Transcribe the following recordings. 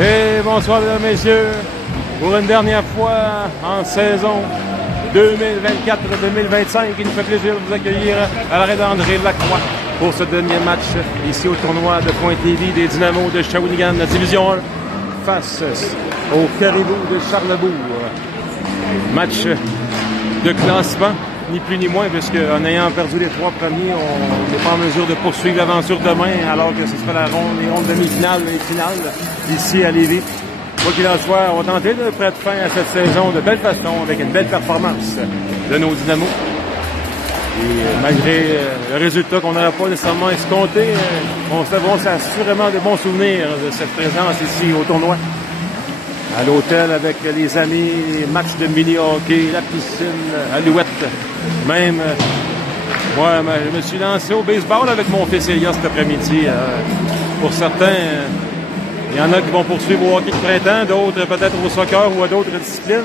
Et bonsoir mesdames et messieurs, pour une dernière fois en saison 2024-2025, il nous fait plaisir de vous accueillir à l'arrêt d'André Lacroix pour ce dernier match ici au tournoi de Pointe-Lévis des Dynamos de Shawinigan, la division 1 face au Caribou de Charlebourg. Match de classement, ni plus ni moins, puisque en ayant perdu les 3 premiers, on n'est pas en mesure de poursuivre l'aventure demain, alors que ce sera les rondes demi-finales et finales ici à Lévis. Quoi qu'il en soit, on va tenter de prendre fin à cette saison de belle façon, avec une belle performance de nos Dynamos. Et malgré le résultat qu'on n'aura pas nécessairement escompté, on s'est assurément de bons souvenirs de cette présence ici au tournoi. À l'hôtel avec les amis, matchs de mini-hockey, la piscine, Alouette. Même, moi, je me suis lancé au baseball avec mon fils Elias cet après-midi. Pour certains, il y en a qui vont poursuivre au hockey de printemps, d'autres peut-être au soccer ou à d'autres disciplines.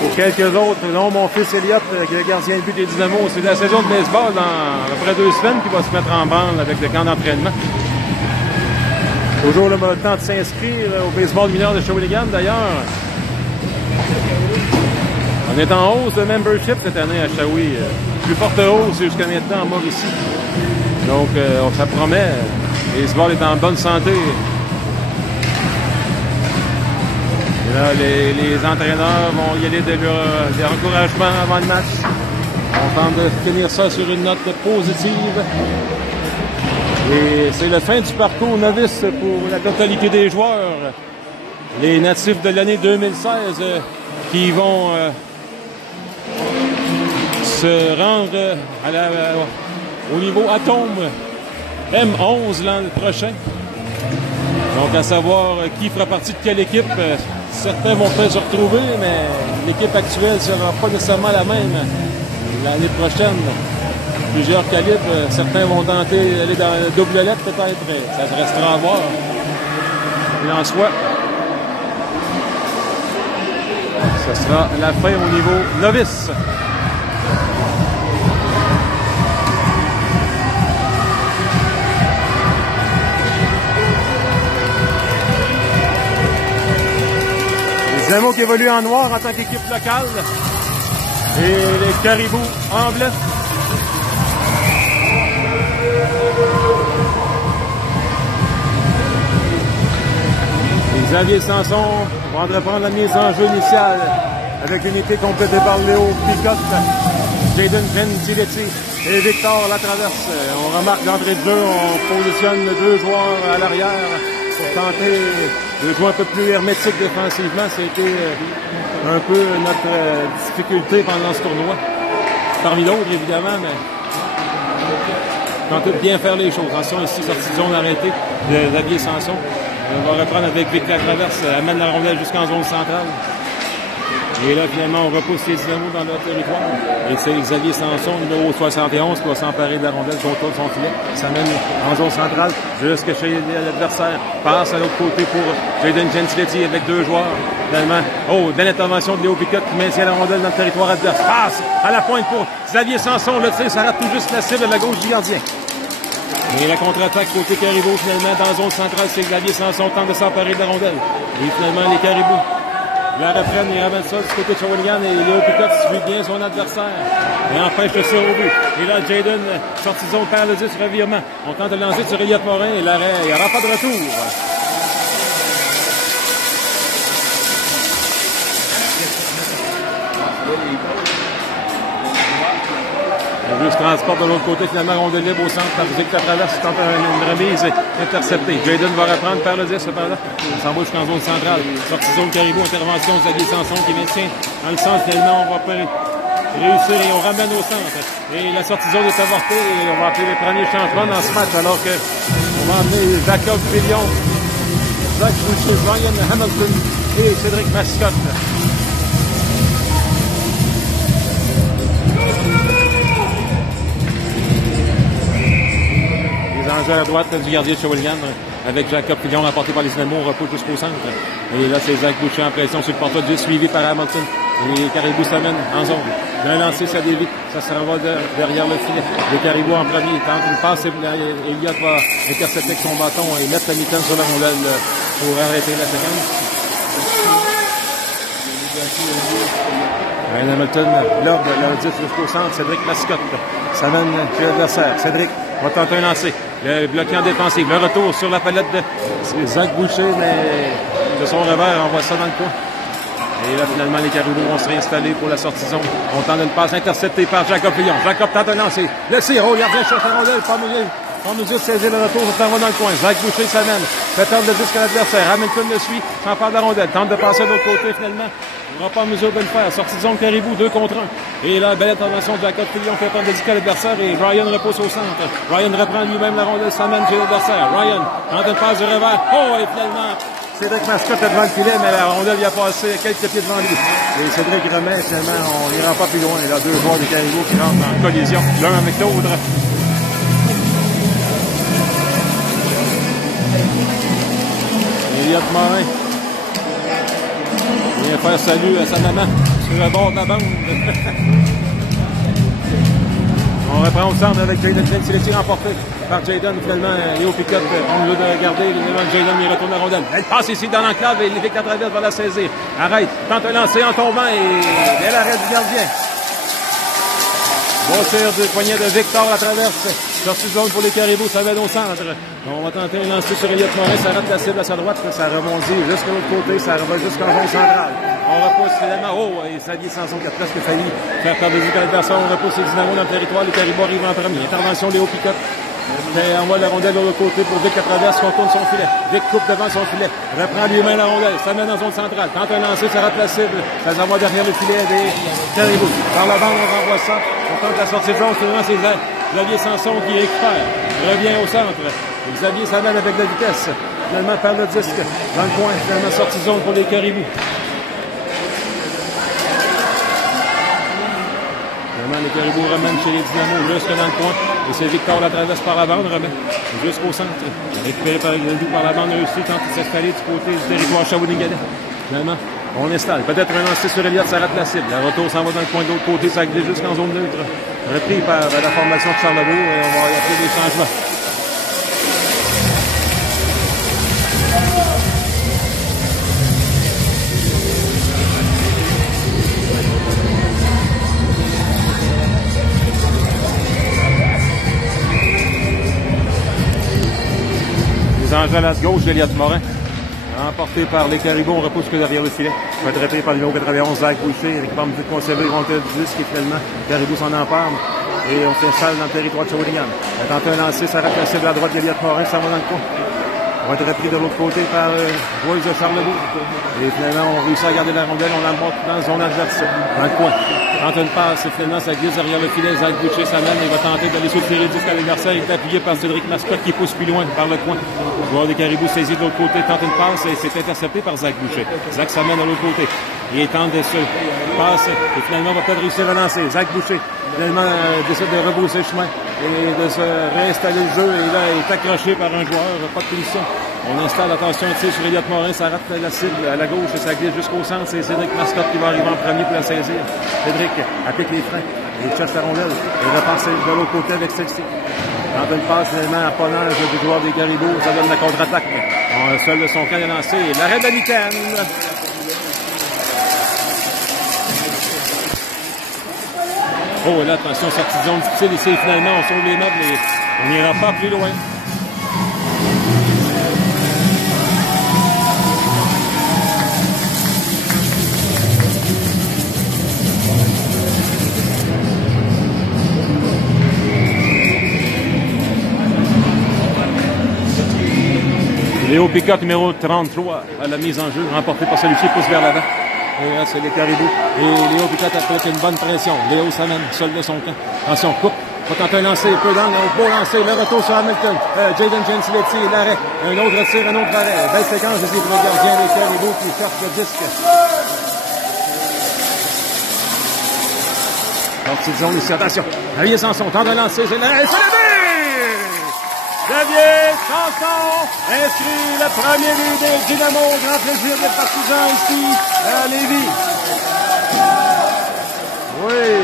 Pour quelques autres, non, mon fils Elliot, qui est le gardien de but des Dynamos, c'est la saison de baseball dans à peu près 2 semaines qui va se mettre en branle avec le camp d'entraînement. Toujours le temps de s'inscrire au baseball mineur de Shawinigan d'ailleurs. On est en hausse de membership cette année à Shawi. Plus forte hausse jusqu'à maintenant en Mauricie. Donc ça promet. Le baseball est en bonne santé. Et là, les entraîneurs vont y aller des encouragements avant le match. On tente de finir ça sur une note positive. Et c'est la fin du parcours novice pour la totalité des joueurs. Les natifs de l'année 2016 qui vont se rendre au niveau Atome M11 l'an prochain. Donc à savoir qui fera partie de quelle équipe. Certains vont peut-être se retrouver, mais l'équipe actuelle ne sera pas nécessairement la même l'année prochaine. Plusieurs calibres, certains vont tenter d'aller dans la double lettre peut-être, mais ça se restera à voir. Il en soit, ce sera la fin au niveau novice. Les Dynamos qui évoluent en noir en tant qu'équipe locale et les Caribous en bleu. Xavier Sanson va entreprendre la mise en jeu initiale avec une unité complétée par Léo Picotte, Jaden Gentiletti et Victor Latraverse. On remarque d'entrée de jeu, on positionne 2 joueurs à l'arrière pour tenter de jouer un peu plus hermétique défensivement. C'était un peu notre difficulté pendant ce tournoi. Parmi d'autres, évidemment, mais tenter de bien faire les choses. Attention ici, sortie de zone arrêtée de Xavier Sanson. On va reprendre avec Victor Traverse, amène la rondelle jusqu'en zone centrale. Et là, finalement, on repousse les Dynamos dans leur territoire. Et c'est Xavier Sanson, numéro 71, qui va s'emparer de la rondelle contre son filet. Ça mène en zone centrale jusqu'à chez l'adversaire. Passe à l'autre côté pour Jaden Gentiletti avec 2 joueurs. Finalement, belle intervention de Léo Picotte qui maintient la rondelle dans le territoire adverse. Passe à la pointe pour Xavier Sanson. Le tir, ça rate tout juste la cible de la gauche du gardien. Et la contre-attaque côté Caribou, finalement, dans la zone centrale, c'est Xavier Sanson tente de s'emparer de la rondelle. Et finalement, les Caribous la reprennent, ils ramènent ça du côté de Shawinigan et Léo Picotte suit bien son adversaire. Et empêche le tir au but. Et là, Jaden, sortie de zone paralysée sur revirement. On tente de lancer sur Elliott Morin et l'arrêt, il n'y aura pas de retour. Le jeu se transporte de l'autre côté, finalement, rondelle libre au centre, par Victor Traverse, tente une remise interceptée. Jaden va reprendre par le 10, cependant. On s'en va jusqu'en zone centrale. Sortie zone Caribou, intervention de Xavier Sanson qui maintient dans le centre. Finalement, on va réussir et on ramène au centre. Et la sortie zone est avortée et on va appeler les premiers changements dans ce match, alors que on va emmener Jacob Fillion, Zach Boucher, Ryan Hamilton et Cédric Mascotte. À la droite du gardien de Shawinigan avec Jacob Fillion remporté par les Dynamos, on repousse jusqu'au centre. Et là, c'est Zach Boucher en pression sur le porteur de jeu, suivi par Hamilton. Les Caribous s'amènent en zone. D'un lancer, ça dévie. Ça se renvoie derrière le filet. Les Caribous en premier. Tente une passe. Elliott va intercepter avec son bâton et mettre la mitaine sur la rondelle pour arrêter la séquence. Ryan Hamilton, l'ordre, l'arbitre jusqu'au centre. Cédric Mascotte. Ça mène chez l'adversaire. Cédric va tenter un lancer. Le bloqué en défensive. Le retour sur la palette de Zach Boucher, mais de son revers envoie ça dans le coin. Et là, finalement, les Caribous vont se réinstaller pour la sortie zone. On tente une passe interceptée par Jacob Fillon. Jacob tente un lancer. Le tir, oh, gardien cherche la rondelle. Pas mesure de saisir le retour, ça s'en va dans le coin. Zach Boucher s'amène. Fait tendre le disque à l'adversaire. Hamilton le suit, s'empare de la rondelle. Tente de passer de l'autre côté, finalement. Il n'aura pas en mesure de le faire. Sortie de zone Caribou, 2 contre 1. Et là, belle intervention de Jacob Fillon fait tendre le disque à l'adversaire et Ryan repose au centre. Ryan reprend lui-même la rondelle, s'amène chez l'adversaire. Ryan tente une passe du revers. Oh, et finalement, Cédric Mascotte est devant le filet, mais la rondelle y a passé quelques pieds devant lui. Et Cédric remet, finalement, on n'ira pas plus loin. Il y a 2 joueurs des Caribous qui rentrent en collision, l'un avec l'autre. Elliott Morin vient faire salut à sa maman sur le bord de la bande. On reprend au centre avec Jaden James. C'est le tir emporté par Jaden. Finalement, Léo Picotte, on veut regarder. Jaden, il retourne la rondelle. Elle passe ici dans l'enclave et l'évêque à travers va la saisir. Arrête, tente un lancer en tombant et elle arrête du gardien. Bon tir du poignet de Victor à traverse. Sortie de zone pour les Caribous, ça va au centre. On va tenter un lancer sur Elliott Morin, ça rate la cible à sa droite, ça rebondit jusqu'à l'autre côté, ça va jusqu'en zone centrale. On repousse finalement, oh, et Xavier Sanson qui a presque failli faire perdre le l'adversaire, on repousse les Dynamos dans le territoire, les Caribous arrivent en premier. Intervention Léo Picotte. Envoie la rondelle de l'autre côté pour Vic à travers, contourne son filet. Vic coupe devant son filet, reprend lui-même la rondelle, ça mène dans zone centrale. Tente un lancer, ça rate la cible, ça s'envoie derrière le filet des Caribous. Par la bande, on renvoie ça. On tente la sortie de zone, finalement c'est Xavier Sanson qui récupère, revient au centre. Xavier s'amène avec la vitesse. Finalement, par le disque, dans le coin, finalement sortie de zone pour les Caribous. Les Caribous remènent chez les Dynamos jusque dans le coin. Et c'est Victor la traverse par la bande, remet jusqu'au centre. Récupéré par la bande réussi quand il s'installe du côté du territoire Shawiniganais. Finalement, on installe. Peut-être un lancer sur Elliott, ça rate la cible. Le retour s'en va dans le coin de l'autre côté, ça glisse jusqu'en zone neutre. Repris par la formation de Charlebourg et on va y appeler des changements. Angèle à gauche d'Elliott Morin, emporté par les Caribous, on repousse que derrière le filet. Va être repris par le numéro 91, Zach Boucher, récupère de conserver, rondelle du disque et finalement, les Caribous s'en emparent et on s'installe dans le territoire de Shawinigan. On tente un lancer, ça rate la cible à droite d'Elliott Morin, ça va dans le coin. On va être repris de l'autre côté par Boys de Charlebourg. Et finalement, on réussit à garder la rondelle, on la monte dans la zone adverse, dans le coin. Tente une passe, et finalement, ça glisse derrière le filet. Zach Boucher s'amène et va tenter d'aller soutirer jusqu'à l'adversaire. Il est appuyé par Cédric Mascotte qui pousse plus loin par le coin. Le joueur des Caribous saisit de l'autre côté, tente une passe et c'est intercepté par Zach Boucher. Zach s'amène de l'autre côté. Il tente de se passer et finalement, va peut-être réussir à lancer. Zach Boucher, finalement, décide de rebrousser le chemin et de se réinstaller le jeu. Et là, il est accroché par un joueur, pas de punition. On installe, attention, un tir sur Elliott Morin, ça rate la cible à la gauche et ça glisse jusqu'au centre. C'est Cédric Mascotte qui va arriver en premier pour la saisir. Cédric applique les freins, il cherche la rondelle et repasse de l'autre côté avec celle-ci. Tente une passe finalement à Ponage du joueur des Caribous, ça donne la contre-attaque. Seul de son camp est lancé et l'arrêt de la mitaine. Oh, et là, attention, sortie de zone difficile ici. Finalement, on sauve les meubles et on n'ira pas plus loin. Léo Picotte, numéro 33, à la mise en jeu, remporté par celui-ci, pousse vers l'avant. Et là, c'est les Caribous. Et Léo Picotte a fait une bonne pression. Léo s'amène, seul de son camp. Attention, coupe. Va tenter un lancer, peu dans le beau lancer. Le retour sur Hamilton. Jaden Gensiletti, l'arrêt. Un autre tir, un autre arrêt. Belle séquence ici pour le gardien des Caribous qui cherche le disque. Sortie de zone ici, attention. Xavier Sanson tente un lancer, c'est l'arrêt, c'est le but! Xavier Sanson inscrit le premier but des Dynamos. Grand plaisir des partisans ici à Lévis. Oui.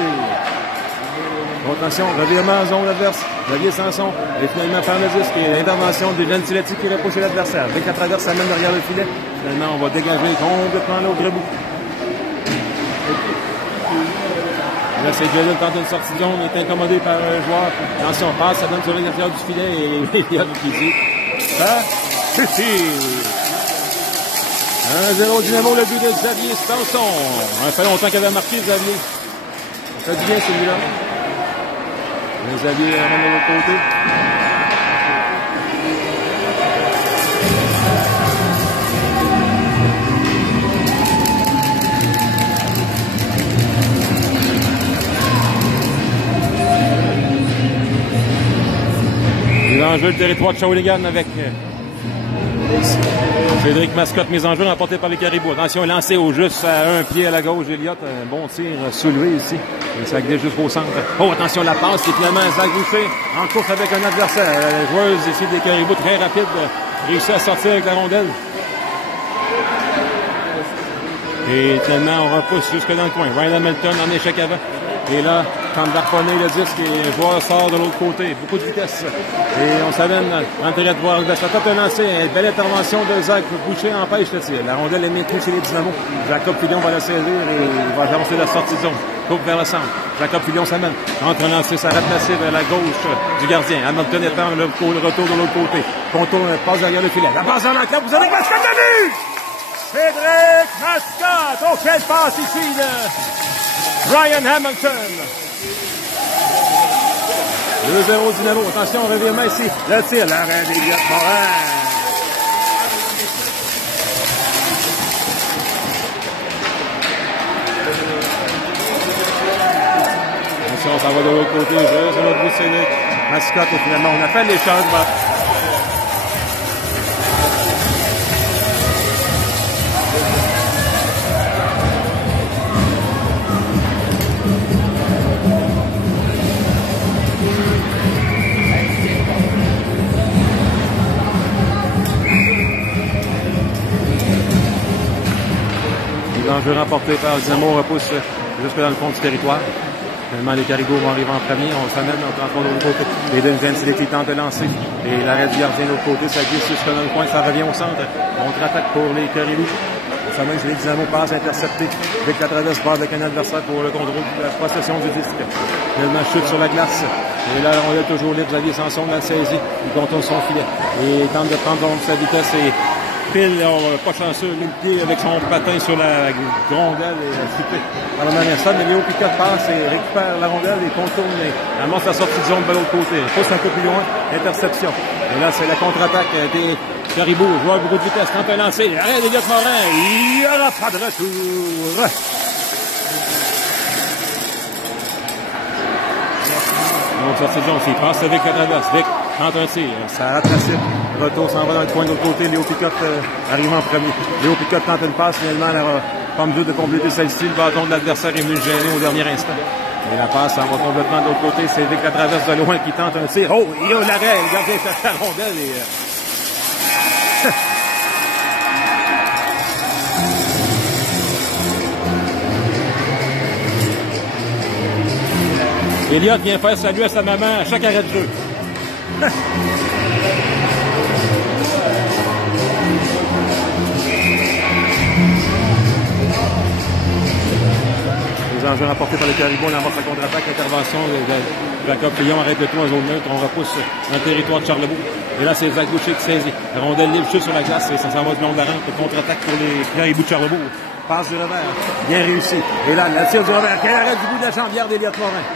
Attention, revirement en zone adverse. Xavier Sanson. Et finalement, par le disque. Et l'intervention de Gentiletti qui repousse l'adversaire. Dès que la traverse, ça mène derrière le filet. Finalement, on va dégager complètement là au Grébou. Là, c'est Jalen tente une sortie de zone, il est incommodé par un joueur. Attention, passe, ça donne sur l'intérieur du filet et Elliott qui dit ça suffit. 1-0 Dynamo, le but de Xavier Sanson. Ça fait longtemps qu'il avait marqué Xavier. Ça fait du bien celui-là. Xavier ramène de l'autre côté. Mise en jeu le territoire de Shawinigan avec Frédéric Mascotte. Mise en jeu remportée par les Caribous. Attention, lancé au juste à un pied à la gauche. Elliott, un bon tir soulevé ici. Et ça glisse jusqu'au centre. Oh, attention, la passe. Et finalement, Zach Boucher en course avec un adversaire. La joueuse ici des Caribous, très rapide, réussit à sortir avec la rondelle. Et finalement, on repousse jusque dans le coin. Ryan Hamilton en échec avant. Et là, quand d'arponner le disque et le joueur sort de l'autre côté. Beaucoup de vitesse. Et on s'amène en intérêt de voir le basket. Top lancé. Belle intervention de Zach Boucher empêche le tir. La rondelle est maintenue chez les Dynamos. Jacob Fillon va la saisir et il va avancer la sortie de zone. Coupe vers le centre. Jacob Fillon s'amène. Entre lancer, ça replacé vers la gauche du gardien. Hamilton étant le retour de l'autre côté. Contour passe derrière le filet. La passe en enclave. Vous avez Mascotte de but! Cédric Mascotte! Oh, quelle passe ici de Ryan Hamilton! 2-0 Dynamo. Attention, revirement ici. Le tir, l'arrêt d'Elliott Morin. Attention, ça va de l'autre côté. Juste de l'autre bout, Cédric Mascotte. Et finalement, on appelle l'échange. L'enjeu remporté par Dynamo repousse jusque dans le fond du territoire. Finalement, les Caribous vont arriver en premier. On s'amène, on transporte de l'autre côté. Les Gentiletti tentent de lancer. Et l'arrêt du gardien de l'autre côté, ça glisse jusque dans le coin, ça revient au centre. Contre-attaque pour les Caribous. On s'amène, les Dynamo passe intercepté. Dès que la traverse part avec un adversaire pour le contrôle de la possession du disque. Finalement, chute sur la glace. Et là, on est toujours libre. Xavier Sanson la saisie. Il contourne son filet. Et il tente de prendre donc sa vitesse et pile, pas chanceux, le pied avec son patin sur la rondelle et cité par la manière ça. Mais Léo Piquet passe et récupère la rondelle et contourne et annonce la sortie de zone de l'autre côté. Pousse un peu plus loin, interception. Et là, c'est la contre-attaque des Caribous. Joueur beaucoup de vitesse, tente un lancer. Arrête d'Elliott Morin. Il n'y aura pas de retour. Donc, sortie de zone, il passe avec la traverse. Vic tente un tir. Ça rate la cible. Retour s'en va dans le coin de l'autre côté. Léo Picotte arrive en premier. Léo Picotte tente une passe. Finalement, elle a pomme de compléter celle-ci. Le bâton de l'adversaire est venu le gêner au dernier instant. Et la passe s'en va complètement de l'autre côté. C'est Vic la traverse de loin qui tente un tir. Oh, il y a l'arrêt. Le gardien fait la rondelle et... Elliott vient faire salut à sa maman à chaque arrêt de jeu. Les enjeux remportés par les Caribous, on amorce la contre-attaque, intervention de Jacob Fillon, arrête le tout en zone neutre, on repousse dans le territoire de Charlebourg. Et là, c'est Zach Boucher qui saisit. La rondelle libre chute sur la glace et ça s'en va du long de la rampe. Contre-attaque pour les Caribous de Charlebourg. Passe du revers, bien réussi. Et là, la tire du revers, quel arrêt du bout de la jambière d'Elliott Morin.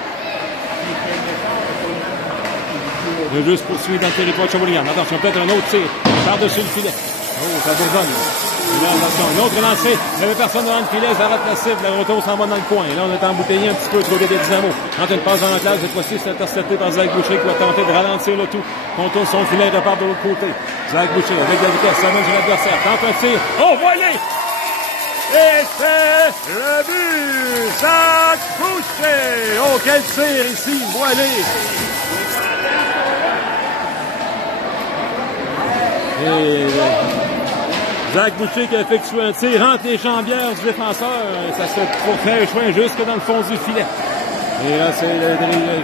Le jeu se poursuit dans le territoire de Shawinigan. Attention, peut-être un autre tir par-dessus le filet. Oh, ça bourdonne. Et là, attention, une autre lancée. Il n'y avait personne dans le filet, ça rate la cible. Le retour s'en va dans le coin. Et là, on est embouteillé un petit peu du côté des Dynamo. Quand une passe dans la classe, cette fois-ci, c'est intercepté par Zach Boucher qui va tenter de ralentir le tout. Contourne son filet, repart de l'autre côté. Zach Boucher, avec la vitesse, ça mène sur l'adversaire. Tente un tir. Oh, voyez! Et c'est le but! Zach Boucher! Oh, quel tir ici! Voilé! Et Zach Boucher qui a effectué un tir entre les jambières du défenseur. Ça se fait pour faire un choix jusque dans le fond du filet. Et là, c'est le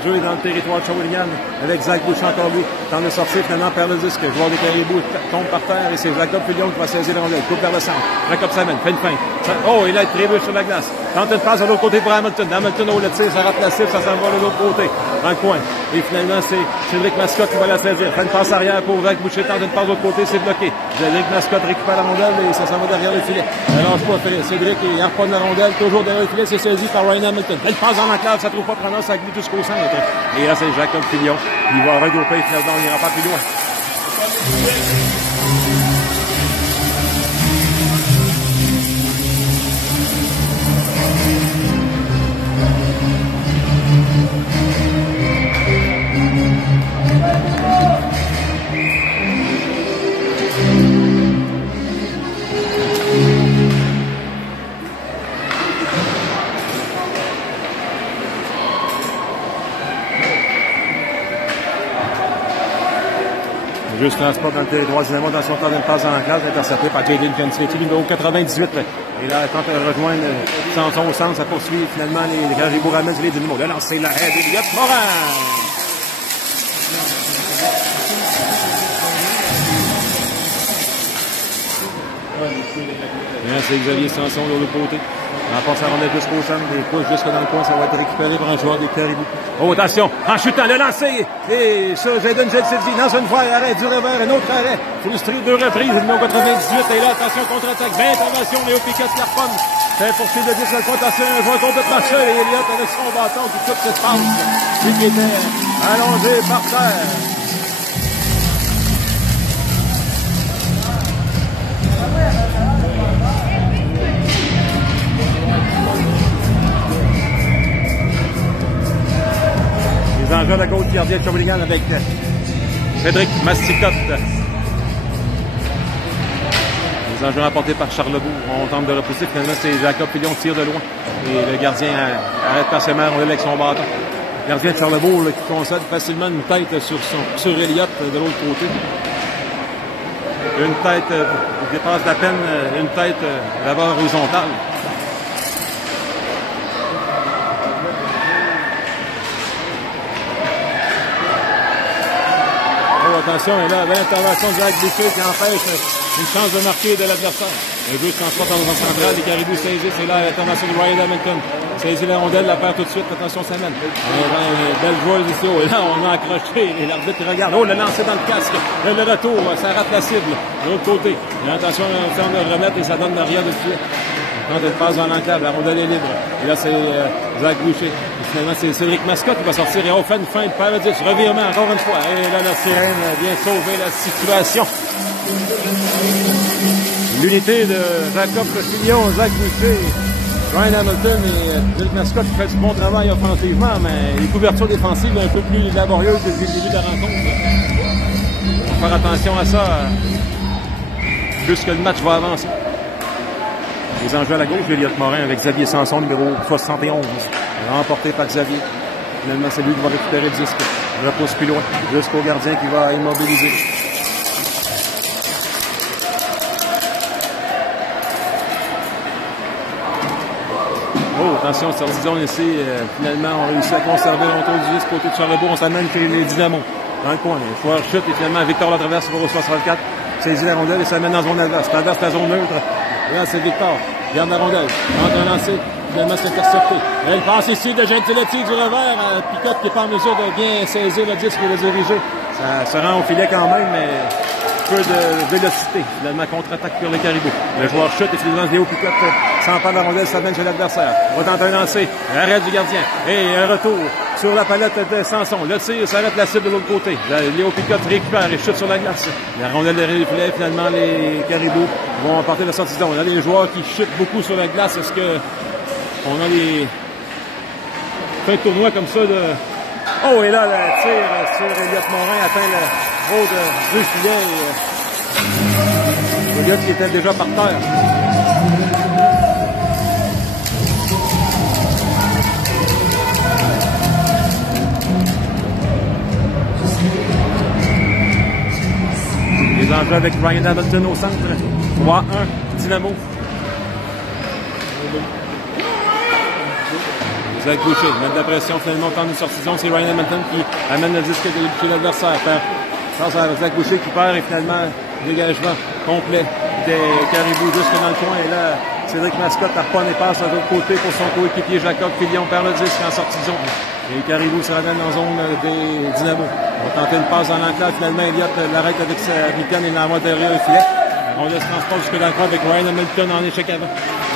jeu est dans le territoire de Shawinigan avec Zach Boucher encore lui. Tente de sortir, finalement, perd le disque. Le joueur des Caribous tombe par terre et c'est Jacob Fillion qui va saisir la rondelle. Coupe vers le centre. Jacob s'amène, fait une feinte. Oh, il a été trébuche sur la glace. Tente une passe de l'autre côté pour Hamilton. Hamilton, oh, le tir, ça rate la cible, ça s'en va de l'autre côté, dans le coin. Et finalement, c'est Cédric Mascotte qui va la saisir. Fait une passe arrière pour Zach Boucher. Tente une passe de l'autre côté, c'est bloqué. Cédric Mascotte récupère la rondelle et ça s'en va derrière le filet. Alors, je pas, Cédric, il harponne la rondelle, toujours derrière le filet, c'est saisi par Ryan Hamilton. Elle passe en enclave, ça trouve pas prenant, ça glisse jusqu'au centre. Et là, c'est Jacob Fillion. Il va regrouper, finalement, il n'ira pas plus loin. Juste transport dans le territoire Dynamo dans son temps d'une passe en enclave, intercepté par Jaden Cancetti, numéro 98. Et là, tente de rejoindre Sanson au centre, ça poursuit finalement les Caribous ramènent les Dynamo. Là, c'est la haie d'Eliott Morin. Là, c'est Xavier Sanson de l'autre côté. En passant la rondelle jusqu'au centre, des couches jusque dans le coin, ça va être récupéré par un joueur des Caribous. Oh, attention, en chutant, le lancer, et ça, Jaden Cancetti, dans une fois, arrêt du revers, un autre arrêt, frustré 2 reprises, le numéro 98, et là, attention, contre-attaque, belle intervention, Léo Piquet, Larpon, fait poursuivre le 10, le point, attention, un joueur complètement seul, et Eliott avec son bâton qui coupe cette passe, lui qui était allongé par terre. Les enjeux de la gauche gardien de Shawinigan avec Frédéric Masticotte. Les enjeux remportés par Charlebourg. On tente de repousser. Finalement, c'est Jacob Fillion qui tire de loin. Et le gardien arrête partiellement la rondelle avec son bâton. Le gardien de Charlebourg là, qui concède facilement une tête sur Eliott de l'autre côté. Une tête, il dépasse d'à peine une tête d'abord horizontale. Attention, et là, l'intervention de Jacques Boucher qui empêche une chance de marquer de l'adversaire. Le jeu se transporte dans le zone centrale, les Caribous saisissent, et là, l'intervention de Ryan Hamilton. Saisit la rondelle, la perd tout de suite, attention, ça mène. Belle joueuse ici, et là, on a accroché, et l'arbitre regarde. Oh, le lancer dans le casque, le retour, ça rate la cible, de l'autre côté. Et attention, on de remettre, et ça donne derrière de suite. Quand elle passe dans l'enclave, la rondelle est libre. Et là, c'est Zach Boucher. Et finalement, c'est Cédric Mascotte qui va sortir. Et on fait une fin de paire de 10. Revirement encore une fois. Et là, la sirène vient sauver la situation. L'unité de Jacob Fillion, Zach Boucher, Ryan Hamilton et Cédric Mascotte qui fait du bon travail offensivement, mais les couvertures défensives un peu plus laborieuses depuis le début de la rencontre. Il faut faire attention à ça, plus que le match va avancer. Les enjeux à la gauche, Eliott Morin avec Xavier Sanson, numéro 71, remporté par Xavier. Finalement, c'est lui qui va récupérer le disque. Il repousse plus loin, jusqu'au gardien qui va immobiliser. Oh, attention, sortie de zone ici. Finalement, on réussit à conserver le retour du disque côté de Charlebourg. On s'amène chez les Dynamo dans le coin. Le joueur chute et finalement, Victor la traverse pour au 64. Saisit la rondelle et s'amène dans la zone adverse. Traverse la zone neutre. Et là, c'est Victor. Garde la rondelle. Entre un lancer. Finalement, c'est intercepté. Elle passe ici de Gentiletti du revers. Picotte qui n'est pas en mesure de bien saisir le disque et le diriger. Ça se rend au filet quand même, mais peu de vélocité. Finalement, contre-attaque pour les Caribous. Le joueur chute et finalement, Léo Picotte s'empare de la rondelle, s'amène chez l'adversaire. On va tenter un lancer. Arrêt du gardien. Et un retour sur la palette de Sanson. Le tir s'arrête la cible de l'autre côté. Léo Picotte récupère et chute sur la glace. La rondelle derrière le filet. Finalement, les Caribous vont emporter la sortie de zone. On a des joueurs qui chutent beaucoup sur la glace. Est-ce que on a des fait un tournoi comme ça de... Oh, et là, le tir sur Eliott Morin atteint le haut de filet. Eliott qui était déjà par terre. Les enjeux avec Ryan Hamilton au centre. 3-1, Dynamo. Zach Boucher met de la pression finalement dans une sortie de zone. C'est Ryan Hamilton qui amène le disque chez l'adversaire. Face à Zach Boucher qui perd et finalement dégagement complet des Caribous jusque dans le coin. Et là, Cédric Mascotte harponne et passe de l'autre côté pour son coéquipier Jacob Filion, perd le disque en sortie de zone. Et les Caribous se ramènent en zone des Dynamos. On va tenter une passe dans l'enclave. Finalement, Elliott l'arrête avec sa mitaine et l'envoie derrière le filet. On laisse transport jusque dans le coin avec Ryan Hamilton en échec avant.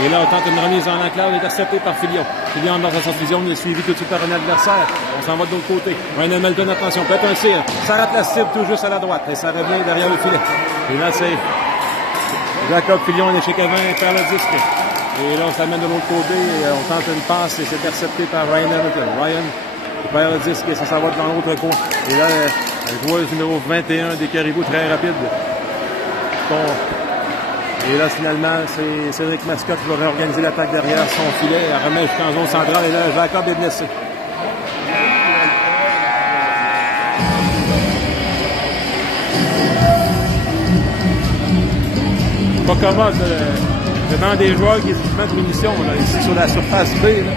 Et là, on tente une remise dans l'enclave, interceptée par Filion. Filion dans sa sortie de zone, il est suivi tout de suite par un adversaire. On s'en va de l'autre côté. Ryan Hamilton, attention, peut-être un tir. Ça rate la cible tout juste à la droite. Et ça revient derrière le filet. Et là, c'est Jacob Filion en échec avant et perd le disque. Et là, on s'amène de l'autre côté et on tente une passe et c'est intercepté par Ryan Hamilton. Ryan perd le disque et ça s'en va dans l'autre coin. Et là, le joueur numéro 21 des Caribous, très rapide. Et là, finalement, c'est Cédric Mascotte qui va réorganiser l'attaque derrière son filet. Elle remet jusqu'en zone centrale et là, Jacob est blessé. Pas commode devant des joueurs qui se mettent munitions là, ici sur la surface B. Là.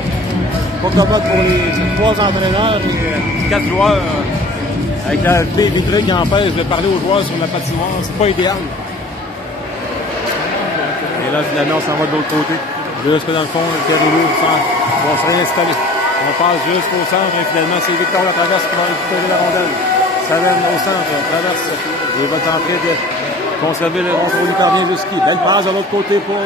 Pas commode pour les 3 entraîneurs et 4 joueurs avec la clé vitrée qui empêche de parler aux joueurs sur la patinoire. C'est pas idéal. Et là, finalement, on s'en va de l'autre côté. Jusque dans le fond, le Caribou va se réinstaller. On passe jusqu'au centre et finalement, c'est Victor Latraverse qui va récupérer la rondelle. Salem au centre, traverse et va tenter de conserver le contrôle du parvient jusqu'ici. Belle passe de l'autre côté pour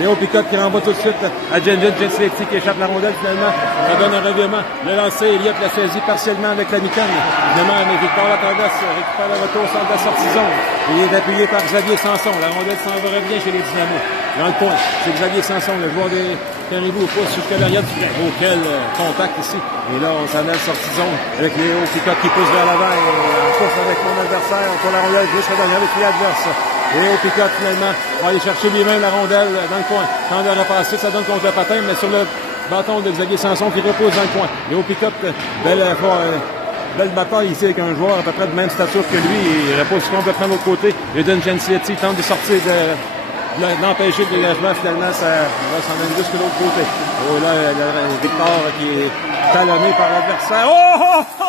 Léo Picotte qui renvoie tout de suite à Gentility qui échappe la rondelle finalement. Ça donne un revirement. Le lancer, Elliott l'a saisi partiellement avec la mitaine. Finalement, mais Victor Latraverse récupère le retour sur la sortie zone. Il est appuyé par Xavier Sanson. La rondelle s'en va revient chez les Dynamos. Dans le point, c'est Xavier Sanson, le joueur des Caribous, pousse jusqu'à l'arrière du filet. Oh, quel contact ici. Et là, on s'en a sortie de zone avec Léo Picotte qui pousse vers l'avant et en course avec mon adversaire pour la rondelle jusqu'à derrière le filet adverse. Léo Picotte, finalement, va aller chercher lui-même la rondelle dans le coin. Quand de repasser, ça donne contre le patin, mais sur le bâton de Xavier Sanson qui repose dans le coin. Léo Picotte, belle bataille ici avec un joueur à peu près de même stature que lui. Il repose complètement de l'autre côté. Eden Gentility tente de sortir d'empêcher le dégagement, finalement, ça va s'en aller jusque de l'autre côté. Oh là, Victor qui est talonné par l'adversaire. Oh, oh, oh!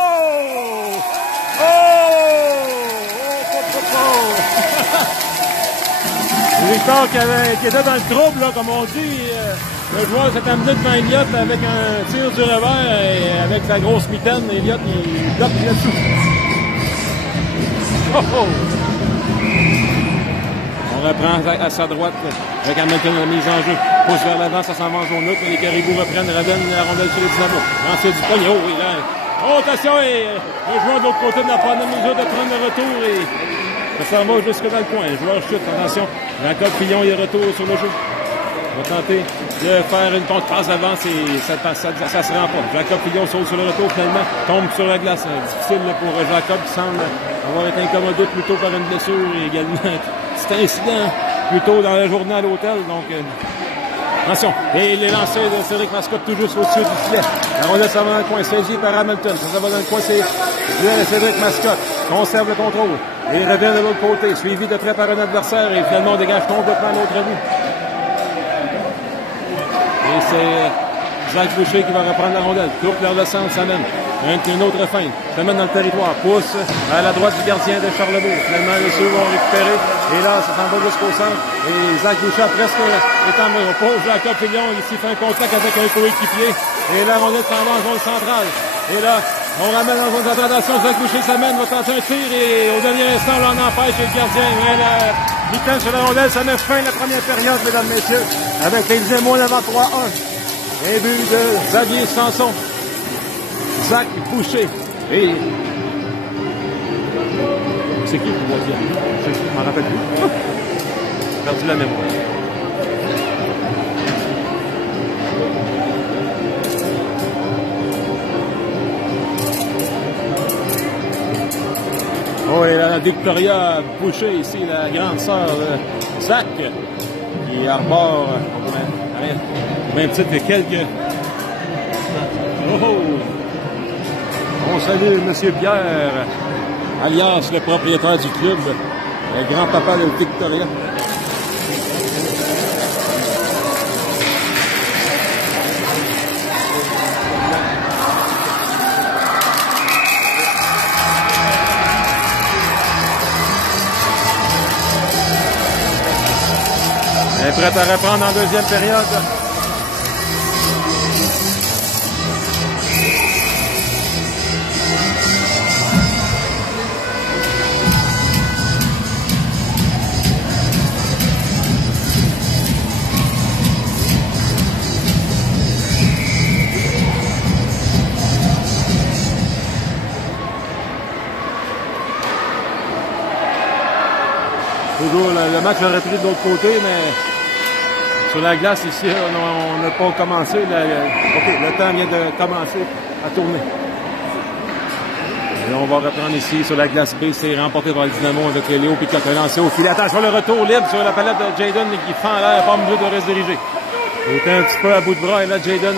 Oh! Victor qui était dans le trouble, là, comme on dit. Le joueur s'est amené devant Elliott avec un tir du revers et avec sa grosse mitaine, Elliott, il bloque là-dessus. Oh, oh! On reprend à sa droite avec Hamilton la mise en jeu. Pousse vers l'avant, ça s'en va en zone neutre. Les Caribous reprennent, redonnent la rondelle sur les Dynamos. Lancer du poignet. Oh, oui, là. Oh, attention! Et le joueur de l'autre côté n'a pas de mesure de prendre le retour et ça s'en va jusque dans le coin. Le joueur chute. Attention. Jacob Filion est retour sur le jeu. On va tenter de faire une passe avant. Ça se rend pas. Jacob Filion saute sur le retour finalement. Tombe sur la glace. Difficile pour Jacob qui semble avoir été incommodé plutôt par une blessure et également. C'est un incident plus tôt dans la journée à l'hôtel, donc attention. Et les lancers de Cédric Mascotte tout juste au-dessus du filet. La rondelle s'en va dans le coin, saisi par Hamilton. Ça va dans le coin, c'est Cédric Mascotte. Conserve le contrôle. Et il revient de l'autre côté, suivi de près par un adversaire. Et finalement, on dégage complètement l'autre bout. Et c'est Zach Boucher qui va reprendre la rondelle. Coupe vers le centre, ça mène. Une autre fin. Ça mène dans le territoire. Pousse à la droite du gardien de Charlebourg. Finalement, les ceux vont récupérer. Et là, ça s'en va jusqu'au centre. Et Zach Boucher presque est en repos. Jacob Filion ici fait un contact avec un coéquipier. Et là, on est en zone centrale. Et là, on ramène en zone centrale. Attention, Zach Boucher s'amène, va tenter un tir. Et au dernier instant, on empêche le gardien. Mais la mi-temps sur la rondelle, ça met fin à la première période, mesdames, messieurs. Avec les Dynamos avant 3-1. Un but de Xavier Sanson. Zach Boucher. Et c'est qui le troisième? Je m'en rappelle plus. J'ai perdu la mémoire. Oh, et la Victoria Boucher ici, la grande sœur de Zach, qui arbore au même titre que quelques... Oh! On salue M. Pierre, alias le propriétaire du club, le grand-papa de Victoria. est prête à reprendre en deuxième période. Toujours le match aurait pris de l'autre côté, mais sur la glace ici, on n'a pas commencé. OK, le temps vient de commencer à tourner. Et on va reprendre ici sur la glace B. C'est remporté par le Dynamo avec Léo Picotte lancé au filet. Attention, le retour libre sur la palette de Jayden qui fend l'air, pas mesure de reste dirigé. Il était un petit peu à bout de bras et là, Jayden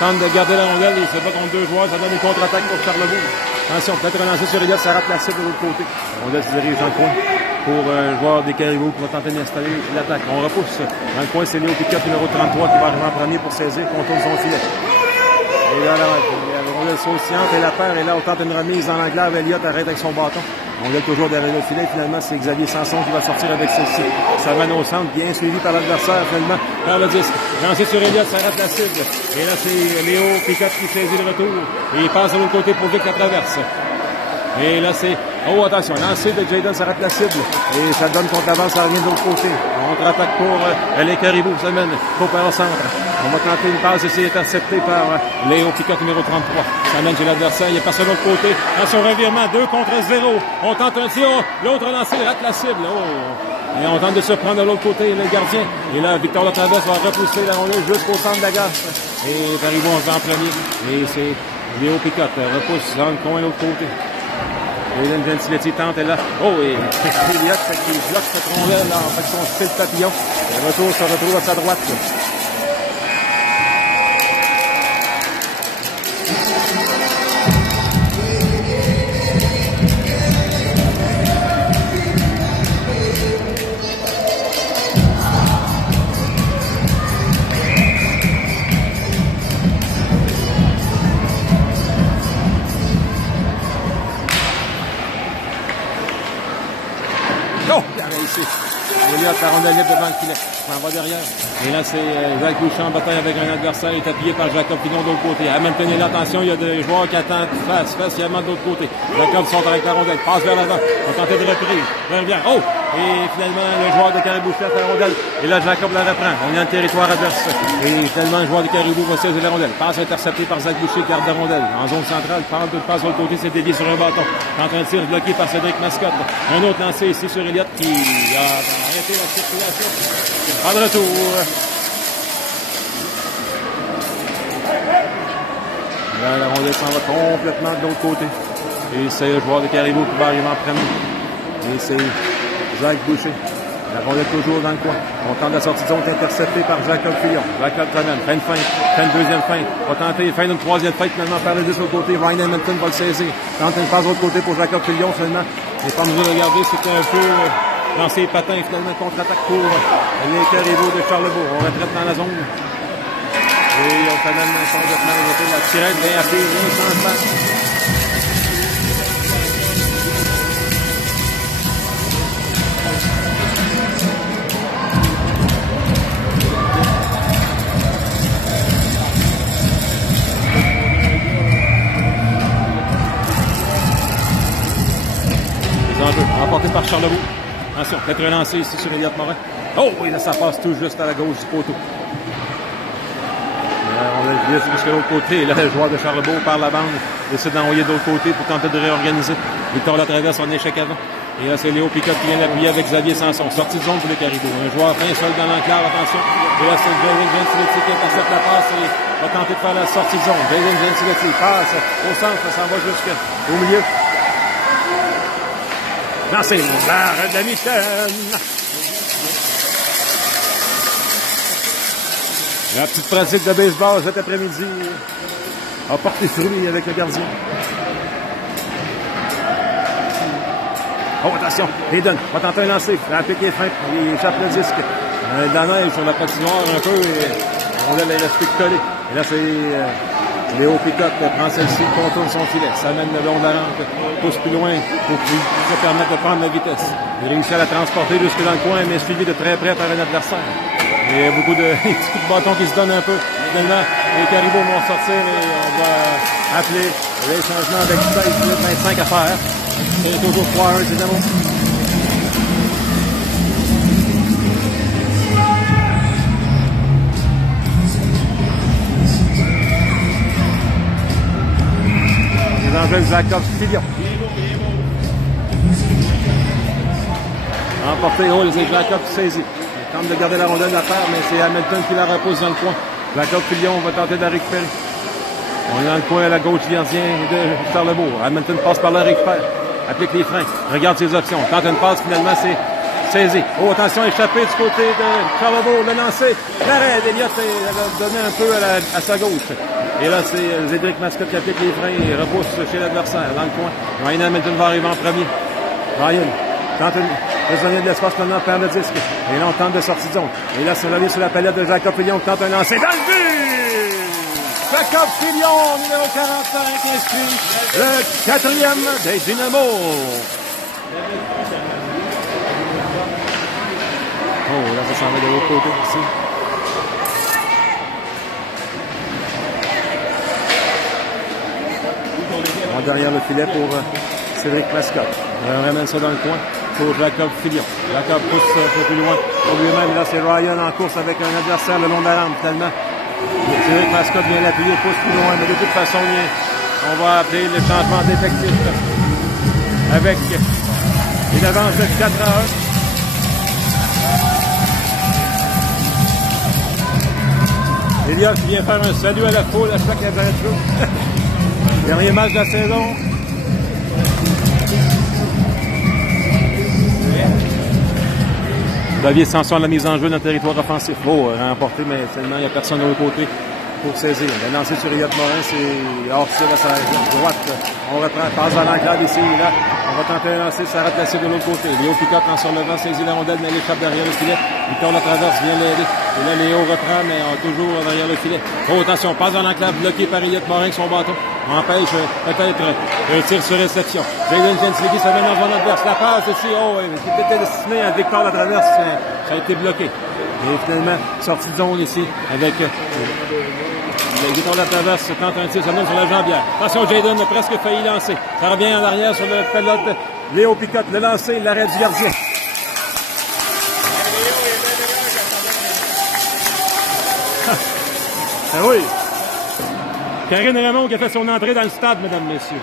tente de garder la rondelle. Il se bat contre deux joueurs. Ça donne une contre-attaque pour Charlebourg. Attention, peut-être relancer sur Elliott, ça rate la cible de l'autre côté. La rondelle se dirige dans le coin pour un joueur des Caribous qui va tenter d'installer l'attaque. On repousse. Dans le coin, c'est Léo Picotte, numéro 33, qui va arriver en premier pour saisir, contourne son filet. Et là, la rondelle saucillante et la paire. Et là, on tente une remise dans l'englave. Elliott arrête avec son bâton. On est toujours derrière le filet. Finalement, c'est Xavier Sanson qui va sortir avec celle-ci. Ça mène au centre, bien suivi par l'adversaire, finalement, par le disque. Lancé sur Elliott, ça rate la cible. Et là, c'est Léo Picotte qui saisit le retour. Et il passe de l'autre côté pour Vic la traverse. Et là, c'est... Oh, attention, lancé de Jayden, ça rate la cible. Et ça donne contre l'avance, ça revient de l'autre côté. Contre-attaque pour les Caribous, ça mène au centre. On va tenter une passe ici, interceptée par Léo Picotte, numéro 33. Ça mène chez l'adversaire, il est passé de l'autre côté. Dans son revirement, 2 contre 0. On tente un tir, l'autre lancé, rate la cible. Oh. Et on tente de se prendre de l'autre côté, le gardien. Et là, Victor Latraverse va repousser la rondelle jusqu'au centre de la glace. Et Caribou, on se va en premier. Et c'est Léo Picotte, repousse dans le coin de l'autre côté. Hélène Gentiletti tente, elle là. Oh, et Elliott qui bloque cette rondelle, là, en fait, son style papillon. Le retour se retrouve à sa droite. Oh, il a réussi. Elliott, la rondelle libre devant le filet. Ça en va derrière. Et là, c'est Jacques Boucher en bataille avec un adversaire. Il est appuyé par Jacob Pignon de l'autre côté. À maintenir l'attention, il y a des joueurs qui attendent spécialement de l'autre côté. Jacob sont avec la rondelle. Passe vers l'avant. On va tenter de reprise. Revient. Oh! Et finalement, le joueur de Caribou fait la rondelle. Et là, Jacob la reprend. On est dans le territoire adverse. Et finalement, le joueur de Caribou va saisir la rondelle. Passe interceptée par Jacques Boucher, garde la rondelle. En zone centrale, passe de passe de l'autre côté, c'est dédié sur un bâton. En train de tir bloqué par Cédric Mascotte. Un autre lancé ici sur Elliott qui a arrêté la circulation. Pas de retour. Là, la rondelle s'en va complètement de l'autre côté. Et c'est le joueur de Caribou qui va arriver en premier. Et c'est Jacques Boucher. La rondelle toujours dans le coin. On tente la sortie de zone interceptée par Jacob Fillon. Jacob Tramen, fait une feinte, fait une deuxième feinte. Va tenter, fait une troisième feinte finalement par le 10 de l'autre côté. Ryan Hamilton va le saisir. Tente une passe de l'autre côté pour Jacob Fillon finalement. Et pas besoin de regarder, c'était un peu dans ses patins finalement. Contre-attaque pour les Caribous de Charlebourg. On retraite dans la zone. Et on fait même complètement la tirette bien appelée, bien changement. Remporté par Charlebourg. Attention, peut-être relancé ici sur Elliott Morin. Oh, et là, ça passe tout juste à la gauche du poteau. On va le jusque de l'autre côté. Et là, le joueur de Charlebourg, par la bande, décide d'envoyer de l'autre côté pour tenter de réorganiser. Victor Latraverse en échec avant. Et là, c'est Léo Picotte qui vient d'appuyer avec Xavier Sanson. Sortie de zone pour les Caribous. Un joueur fin seul dans l'enclave, attention. Et là, c'est Jayden Gentiletti qui intercepte la passe et va tenter de faire la sortie de zone. Jayden Gentiletti passe au centre, ça va jusqu'au milieu. Dans c'est l'arrêt de la mitaine. La petite pratique de baseball cet après-midi a porté fruit avec le gardien. Oh, attention, Hayden va tenter un lancer. La pique est fin, il échappe le disque. De la neige sur la patinoire un peu et on a rester collé. Et là, c'est Léo Picotte prend celle-ci, contourne son filet. Ça mène le long de la rampe, pousse plus loin pour qu'il se permette de prendre la vitesse. Il réussit à la transporter jusque dans le coin, mais suivi de très près par un adversaire. Il y a beaucoup de petits coups de bâton qui se donnent un peu. Finalement, les Caribous vont sortir et on va appeler les changements avec 16 minutes 25 à faire. C'est toujours 3-1, évidemment. Les Angels Jacob Fillion. Emporté, oh, c'est Jacob qui saisit. Il tente de garder la rondelle à terre, mais c'est Hamilton qui la repose dans le coin. Jacob Fillion va tenter de la récupérer. On est dans le coin à la gauche gardien de Charlebourg. Hamilton passe par là, récupère. Applique les freins. Regarde ses options. Tente une passe, finalement, c'est saisi. Oh, attention, échappé du côté de Charlebourg. Le lancer. L'arrêt d'Eliott a donné un peu à sa gauche. Et là, c'est Cédric Mascotte qui applique les freins et repousse chez l'adversaire dans le coin. Ryan Hamilton va arriver en premier. Ryan tente une prisonnier de l'espace maintenant, perd le disque. Et là, on tente de sortie de zone. Et là, c'est revenu sur la palette de Jacob Fillion qui tente un lancer dans le but! Jacob Fillion, numéro 45, inscrit le 4e des Dynamos. Oh, là, ça s'en va de l'autre côté ici. Derrière le filet pour Cédric Mascotte. On ramène ça dans le coin pour Jacob Fillion. Jacob pousse un peu plus loin pour lui-même. Là, c'est Ryan en course avec un adversaire le long de la rampe, tellement. Cédric Mascotte vient l'appuyer, pousse plus loin, mais de toute façon, on va appeler le changement d'effectif avec une avance de 4-1. Eliott vient faire un salut à la foule à chaque adversaire. Dernier match de la saison. David Sanson à la mise en jeu dans le territoire offensif. Oh, remporté, mais seulement il n'y a personne de l'autre côté pour saisir. Il a lancé sur Eliott Morin, c'est hors tir à sa droite. On reprend, passe à l'enclave ici et là. On va tenter de lancer, ça rate de l'autre côté. Léo Picotte en sur le vent, saisit la rondelle, mais elle échappe derrière le filet. Victor la traverse, vient l'aider. Et là, Léo reprend, mais toujours derrière le filet. Oh, attention, passe dans l'enclave, bloqué par Eliott Morin avec son bâton. Empêche peut-être un tir sur réception. Jalen Jenslicky se met dans son adverse. La passe ici, oh, c'était destiné à Victor la traverse, ça a été bloqué. Et finalement, sortie de zone ici avec Victor la traverse tente un tir, ça donne sur la jambière. Attention, Jayden a presque failli lancer. Ça revient en arrière sur le pelote. Léo Picotte, le lancer, l'arrêt du gardien. Ah oui! Karine Raymond qui a fait son entrée dans le stade, mesdames, messieurs.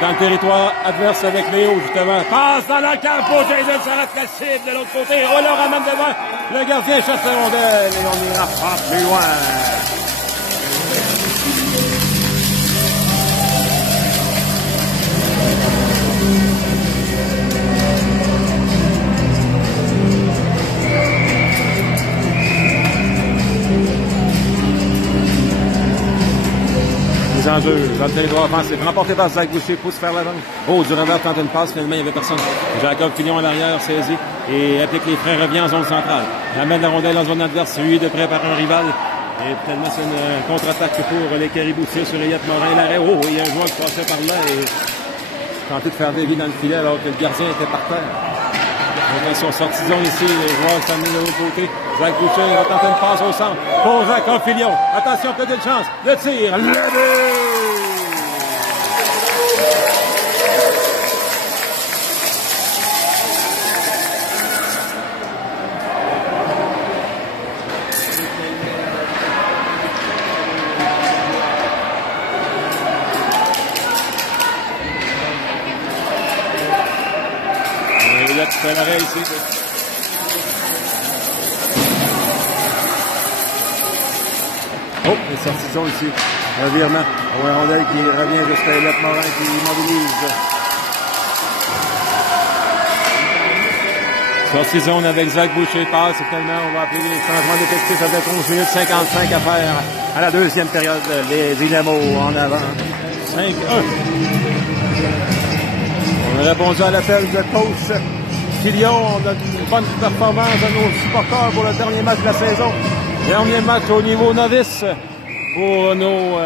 Dans le territoire adverse avec Léo, justement. Passe dans la cave pour Jason, ça rate la cible de l'autre côté. Oh, là, ramène devant. Le gardien chasse la rondelle et on ira pas plus loin. Les enjeux dans le territoire offensif. Remporté par Zach Boucher, pousse vers l'avant. Oh, du revers tente une passe, finalement, il n'y avait personne. Jacob Fillion à l'arrière, saisi, et applique les freins, revient en zone centrale. Il amène la rondelle en zone adverse, lui de près par un rival. Et tellement c'est une contre-attaque pour les Caribous. Tire sur Eliott Morin, l'arrêt. Oh, il y a un joueur qui passait par là et tenté de faire dévier dans le filet alors que le gardien était par terre. Attention, sortie de zone ici, les joueurs s'amènent de l'autre côté. Zach Boucher va tenter une passe au centre pour Jacob Fillion. Attention, peut-être une chance. Le tir, le but! C'est l'arrêt ici. Oh, les sorties de zone ici. Un virement. Un rondelle qui revient jusqu'à Eliott Morin qui immobilise. Sortie de zone avec Zach Boucher. Passe finalement. On va appeler les changements d'effectifs avec 11 minutes 55 à faire à la deuxième période. Les Dynamos en avant. 5-1. On a répondu à l'appel de coach Fillion. On a une bonne performance de nos supporters pour le dernier match de la saison. Dernier match au niveau novice pour nos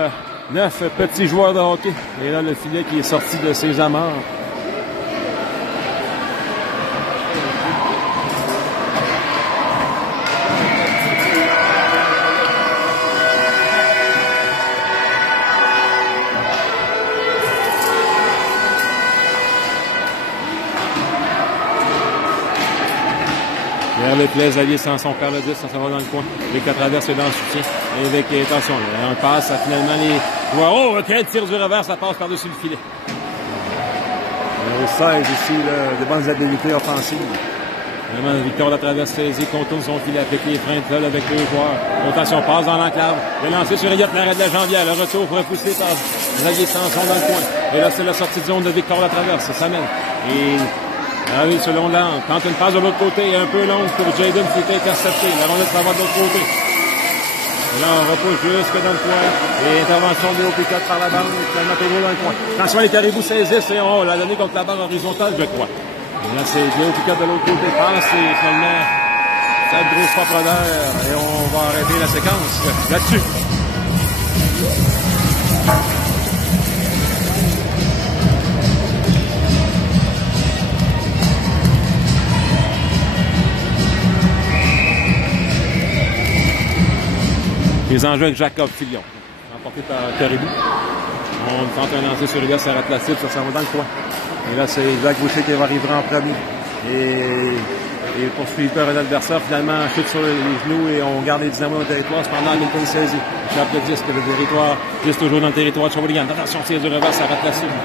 9 petits joueurs de hockey. Et là, le filet qui est sorti de ses amarres. Vers le filet, Xavier Sanson perd le 10, ça va dans le coin. Les 4 traverses dans le soutien. Et avec, attention, un passe, ça, finalement, les joueurs. Oh, quel tir du revers, ça passe par-dessus le filet. Numéro 16 ici, là, de bonnes habiletés offensives. Vraiment, Victor la traverse saisie, contourne son filet avec les freins de avec les joueurs. Attention, passe dans l'enclave. Le lancer sur Elliott, l'arrêt de la jambière. Le retour pour repousser par Xavier Sanson dans le coin. Et là, c'est la sortie de zone de Victor la traverse. Ça mène. Et allez, selon l'angle. Tente une passe de l'autre côté, un peu longue pour Jaden qui est intercepté. La rondelle s'en va de l'autre côté. Et là, on repousse jusque dans le coin. Et intervention de Léo Picotte par la bande. Finalement, toujours dans le coin. Attention, les Caribous saisissent et on l'a donné contre la barre horizontale, je crois. Et là, c'est Léo Picotte de l'autre côté. Passe et finalement, cette grosse frappe d'air. Et on va arrêter la séquence là-dessus. Les enjeux avec Jacob Filion, remporté par Caribou. On tente un lancer sur Elias, ça rate la cible, ça s'en va dans le coin. Et là, c'est Jacques Boucher qui va arriver en premier. Et poursuivi par un adversaire, finalement, chute sur les genoux et on garde les dynamos dans le territoire. Cependant, Milton saisit. Chape le disque, le territoire, juste toujours dans le territoire de Shawinigan. Attention, tir du revers, ça rate la cible.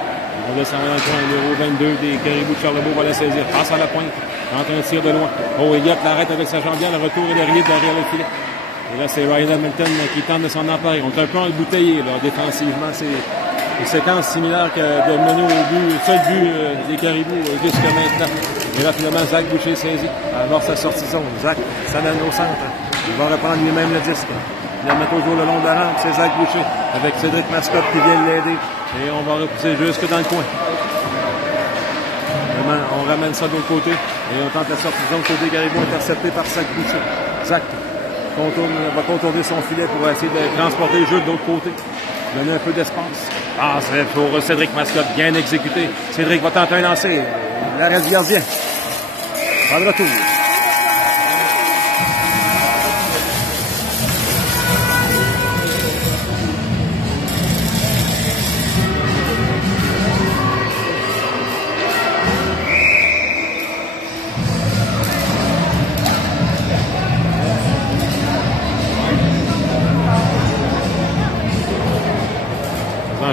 On descend dans le coin, numéro 22 des Caribous de Charlebourg va la saisir. Passe à la pointe, tente un tir de loin. Oh, Elliott l'arrête avec sa jambière, le retour est derrière le filet. Et là, c'est Ryan Hamilton qui tente de s'en emparer. On est un peu embouteillé là, défensivement. C'est une séquence similaire que de mener au but, seul but des Caribous jusqu'à maintenant. Et là, finalement, Zach Boucher saisit. Alors, sa sortie zone. Zach s'amène au centre. Il va reprendre lui-même le disque. Il la met toujours le long de la rampe. C'est Zach Boucher avec Cédric Mascotte qui vient l'aider. Et on va repousser jusque dans le coin. On ramène ça de l'autre côté. Et on tente la sortie zone côté Caribou intercepté par Zach Boucher. Zach va contourner son filet pour essayer de transporter le jeu de l'autre côté. Donner un peu d'espace. Ah, c'est pour Cédric Mascotte, bien exécuté. Cédric va tenter un lancer. L'arrêt du gardien. Pas de retour.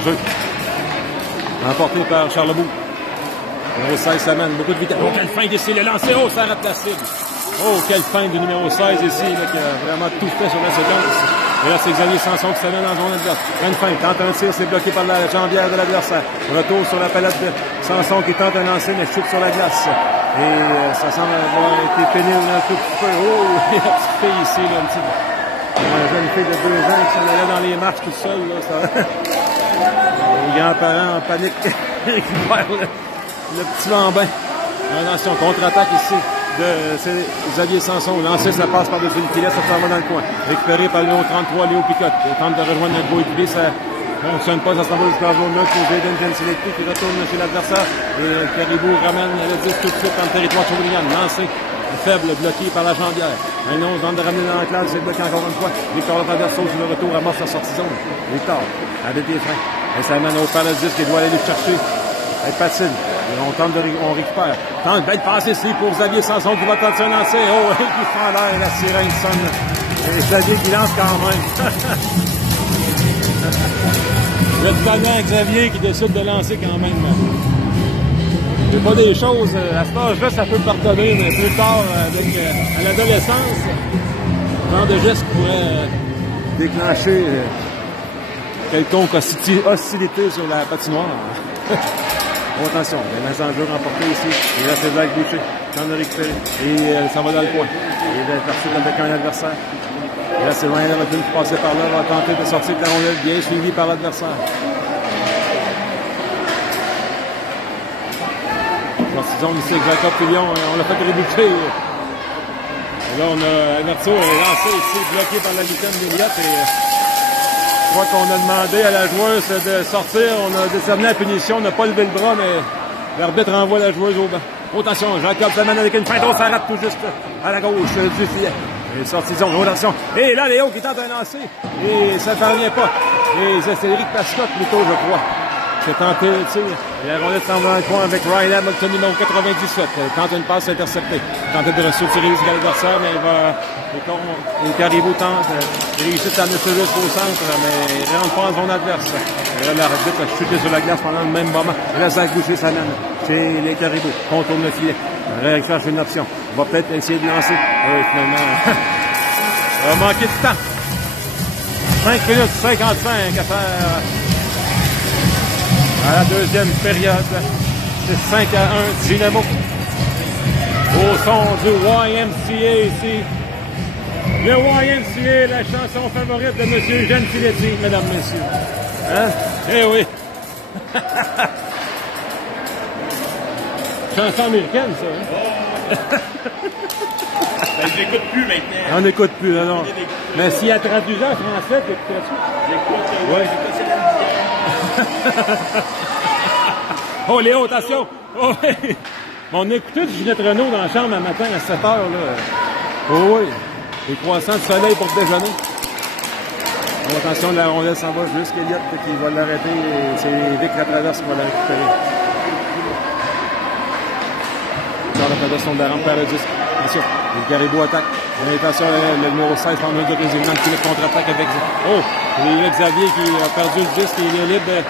Jeu. Remporté par Charlebourg. Numéro 16 s'amène, beaucoup de vitesse. Oh, quelle feinte ici, le lancer. Oh, ça rate la cible. Oh, quelle feinte du numéro 16 ici, là, qui a vraiment tout fait sur la séquence. Et là, c'est Xavier Sanson qui s'amène en zone adverse. Une feinte, tente un tir, c'est bloqué par la jambière de l'adversaire. Retour sur la palette de Sanson qui tente un lancer, mais chute sur la glace. Et ça semble avoir été peiné un tout petit peu. Oh, il y a une petite fille ici, là, une jeune fille de 2 ans qui s'en allait dans les marches tout seul, là, ça... Les grands-parents en panique récupèrent le petit lambin. Attention, contre-attaque ici de Xavier Sanson. Lancé, ça passe par-dessus le filet, ça s'en va dans le coin. Récupéré par le numéro 33, Léo Picotte. Il tente de rejoindre le coéquipier, ça ne fonctionne pas, ça s'en va jusqu'à la zone 9 pour Jaden Gensilecki qui retourne chez l'adversaire. Et Caribou ramène le 10 tout de suite dans le territoire de Shawinigan. Lancé, faible, bloqué par la jambière. Un 11 tente de ramener dans la classe, c'est bloqué encore une fois. Victor Latraverse sur le retour, amorce sa sortie zone. Victor, avec les freins. Et ça mène au par le 10 qui doit aller le chercher. Elle patine. Et on récupère. Tente belle passe ici pour Xavier Sanson qui va tenter un lancer. Oh, il prend l'air, la sirène sonne. Et Xavier qui lance quand même. Le talent Xavier qui décide de lancer quand même. C'est pas des choses, à cet âge-là, ça peut pardonner, mais plus tard, avec, à l'adolescence, ce genre de geste qui pourrait déclencher quelconque hostilité sur la patinoire. Bon, attention, les enjeux remportés ici. Et là, c'est Zach Boucher qui en a récupéré. Et ça va dans le coin. Et il est parti avec un adversaire. Et là, c'est Ryan Hamilton qui passait par là, va tenter de sortir de la rondelle, bien suivi par l'adversaire. Sortisons ici avec Jacob Filion, on l'a fait rébuter. Et là, on a Amerto lancé ici, bloqué par la huitaine d'Eliott. Et je crois qu'on a demandé à la joueuse de sortir. On a décerné la punition, on n'a pas levé le bras, mais l'arbitre renvoie la joueuse au banc. Attention, Jacob s'amène avec une feinte, on s'arrête tout juste à la gauche du filet. Et sortisons, attention. Et là, Léo qui tente un lancer. Et ça ne parvient pas. Et c'est Cédric Pascotte plutôt, je crois. C'est tenté, tu sais. La rondelle s'en va dans le coin avec Ryan Hamilton, numéro 97. Tente une passe interceptée. Tente de ressortir les adversaires, mais il va. Les Caribou tentent. Il réussit à amener ce jusqu'au centre, mais il ne rentre pas en zone adverse. Et là, l'arbitre a chuté sur la glace pendant le même moment. Et là, Zach Boucher s'amène chez les Caribou. Contourne le filet. Il cherche une option. Il va peut-être essayer de lancer. Oui, finalement. Il va manquer de temps. 5 minutes 55 à faire. À la deuxième période, c'est 5 à 1 Dynamo. Au son du YMCA ici. Le YMCA, la chanson favorite de M. Eugène Filetti, mesdames, messieurs. Hein? Eh oui! Chanson américaine, ça, hein? Ben, je l'écoute plus maintenant. On n'écoute plus, non, non. Mais s'il y a traduisant en français, t'écouterais-tu? J'écoute, ouais, j'écoute Oh, Léo, attention! Oh, oui! On a écouté du Ginette Renault dans la chambre un matin à 7 h, là. Oh, oui! Les croissants de soleil pour déjeuner. Oh, attention, la rondelle s'en va jusqu'à Elliott qui va l'arrêter. C'est Vic Latraverse qui va la récupérer. Dans la traverse de la rampe vers le disque. Attention, le Caribou attaque. Attention, le numéro 16 en un de président qui le contre-attaque avec. Oh! Il y a Xavier qui a perdu le disque et il est libre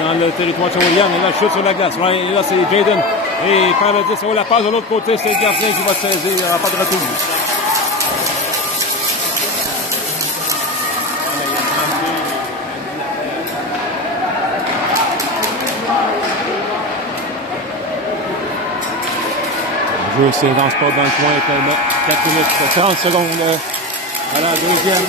dans le territoire de Shawinigan. Et là, chute sur la glace. Ouais, et là, c'est Jaden. Et quand le disque, oh, la passe de l'autre côté, c'est le gardien qui va saisir. Il n'y aura pas de retour. Le jeu s'élance pas dans le coin tellement. 4 minutes, 30 secondes à la deuxième.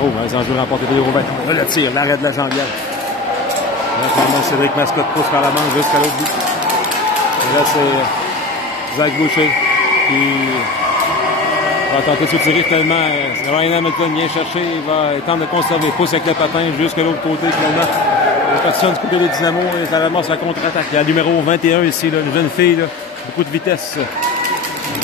Oh, les enjeux remportés par les Roubaix. Là, le tir, l'arrêt de la jambière. Là, Cédric Mascotte pousse par la manche jusqu'à l'autre bout. Et là, c'est Zach Boucher qui va tenter de se tirer tellement. Ryan Hamilton vient chercher, il va tenter de conserver. Pousse avec le patin jusqu'à l'autre côté, finalement. La personne du côté des Dynamo et ça ramasse la contre-attaque. Il y a le numéro 21 ici, là, une jeune fille, là, beaucoup de vitesse.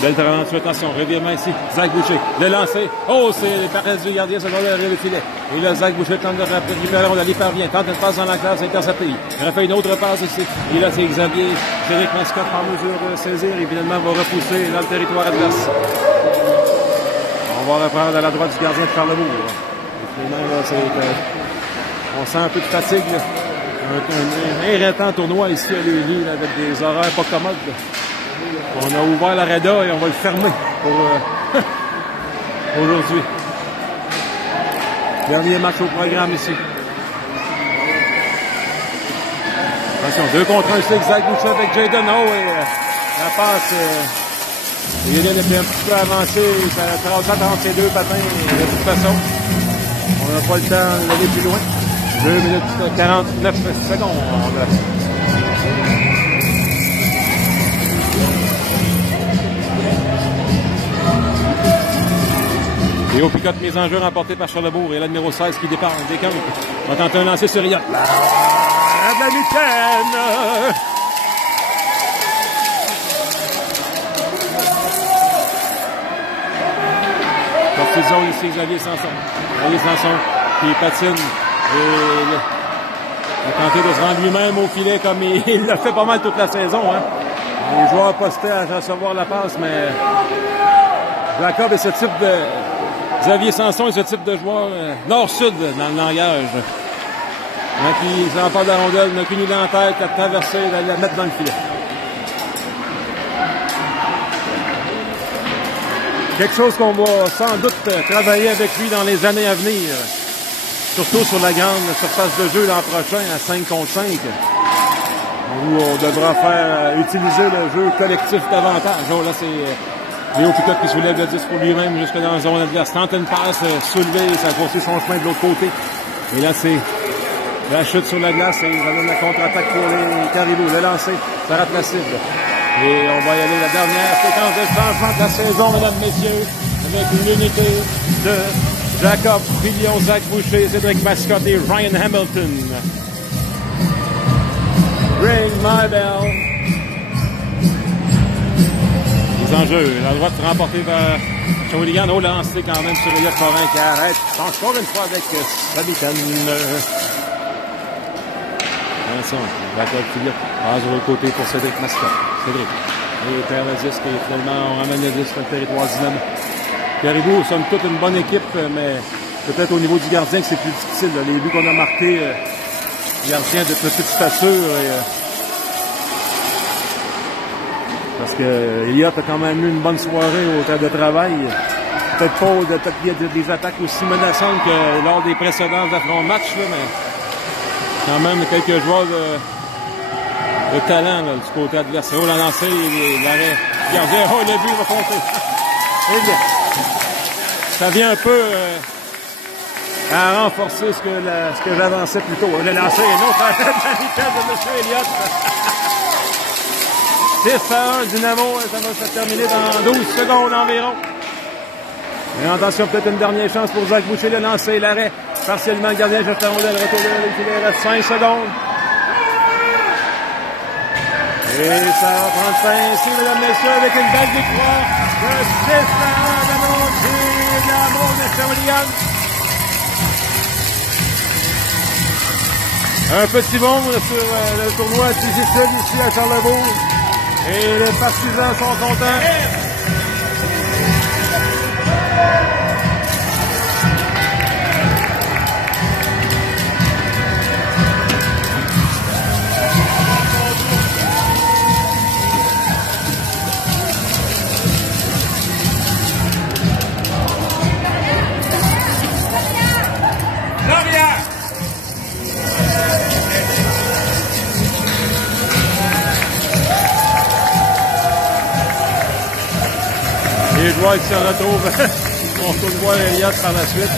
Belle traversée, attention, revirement ici. Zach Boucher, le lancer. Oh, c'est les parents du gardien, ça va derrière le filet. Et là, Zach Boucher tente de récupérer, on y parvient. Tente une passe dans la classe, intercepté. Il a fait une autre passe ici. Et là, c'est Xavier. Cédric Mascotte en mesure de saisir. Évidemment, va repousser dans le territoire adverse. On va reprendre à la droite du gardien de Charlebourg. On sent un peu de fatigue. Un irritant tournoi ici à Lévis, avec des horaires pas commodes. Là. On a ouvert l'arena et on va le fermer pour aujourd'hui. Dernier match au programme ici. Attention, 2 contre 1 ici, Zach Boucher avec Jaden. Oh, et la passe. Jaden est un petit peu avancé. Ça a 30 ses 2 patins. De toute façon, on n'a pas le temps d'aller plus loin. 2 minutes 49 secondes. Et au picote, mise en jeu remportée par Charlebourg. Et là, le numéro 16 qui décampe. On va tenter un lancer sur Elliott. La Dominicaine! Sortie de zone ici, Xavier Sanson. Xavier Sanson qui patine. Et a tenté de se rendre lui-même au filet comme il l'a fait pas mal toute la saison. Hein. Les joueurs postés à recevoir la passe, mais Jacob est ce type de... Xavier Sanson est ce type de joueur nord-sud dans le langage. Qui s'empare de la rondelle, n'a qu'une idée en tête, à traverser, à la mettre dans le filet. Quelque chose qu'on va sans doute travailler avec lui dans les années à venir. Surtout sur la grande surface de jeu l'an prochain à 5 contre 5. Où on devra faire utiliser le jeu collectif davantage. Oh, là, c'est Léo Picotte qui soulève le disque pour lui-même jusque dans la zone adverse. Tente une passe soulevée, ça a poursuivi son chemin de l'autre côté. Et là, c'est la chute sur la glace et ça donne la contre-attaque pour les Caribous. Le lancer, ça rate la cible. Et on va y aller la dernière séquence de changement de la saison, mesdames, messieurs, avec une unité de Jacob Filion, Zach Boucher, Cédric Mascotte et Ryan Hamilton. Ring my bell. Les enjeux, la droite remportée vers Shawinigan. Au lancé quand même sur Elliott Morin qui arrête encore une fois avec Sabitan. Attention, Jacob Philippe passe sur le côté pour Cédric Mascotte. Cédric. Et perd le disque et finalement on ramène le disque sur le territoire Dynamo. Caribou, somme toute une bonne équipe, mais peut-être au niveau du gardien que c'est plus difficile. Là. Les buts qu'on a marqués, gardien de petite stature. Parce que Elliott a quand même eu une bonne soirée au terrain de travail. Peut-être pas des attaques aussi menaçantes que lors des précédents affronts-matchs, mais quand même quelques joueurs de talent là, du côté adversaire. Oh, la lancée, l'arrêt. Gardien, oh, le but va compter. Ça vient un peu à renforcer ce que j'avançais plus tôt. Le lancer est non, ça va être la vitesse de M. Elliott. 6-1, Dynamo, ça va se terminer dans 12 secondes environ. Et attention, peut-être une dernière chance pour Zach Boucher, le lancer, l'arrêt. Partiellement, le gardien cherche la rondelle, retour il reste 5 secondes. Et ça va prendre fin ici, mesdames et messieurs, avec une belle victoire de 6-1 de mon Dynamo de Shawinigan. Un petit bond sur le tournoi difficile ici à Charlebourg. Et les partisans sont contents. Les joueurs qui se retrouvent, on peut voir Elliott par la suite.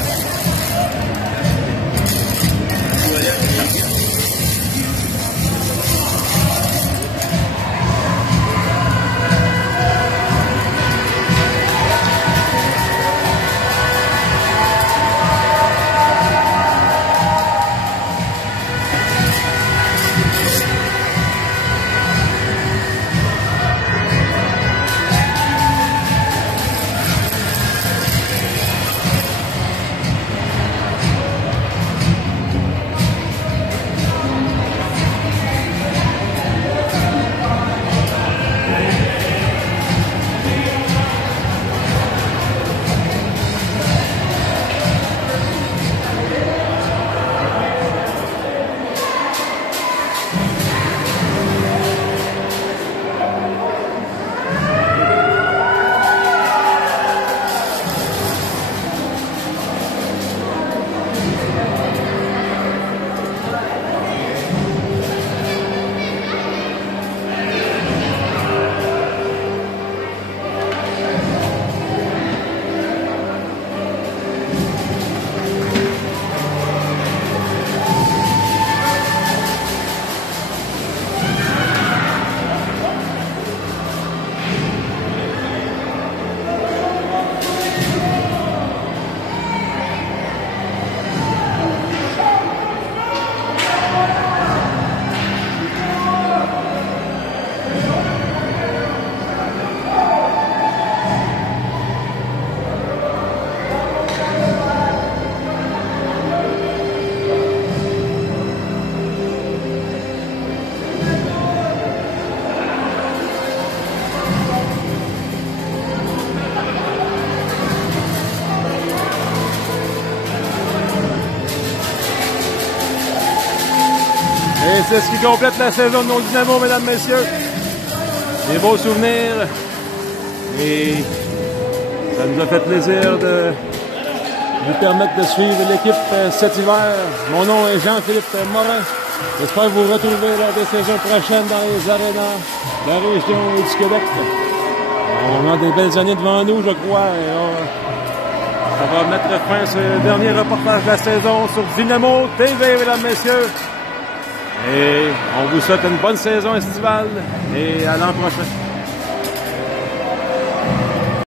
Et c'est ce qui complète la saison de nos Dynamo, mesdames, messieurs. Des beaux souvenirs. Et ça nous a fait plaisir de vous permettre de suivre l'équipe cet hiver. Mon nom est Jean-Philippe Morin. J'espère vous retrouver lors des saisons prochaines dans les arénas de la région et du Québec. On a des belles années devant nous, je crois. Et ça va mettre fin à ce dernier reportage de la saison sur Dynamo TV, mesdames, messieurs. Et on vous souhaite une bonne saison estivale et à l'an prochain.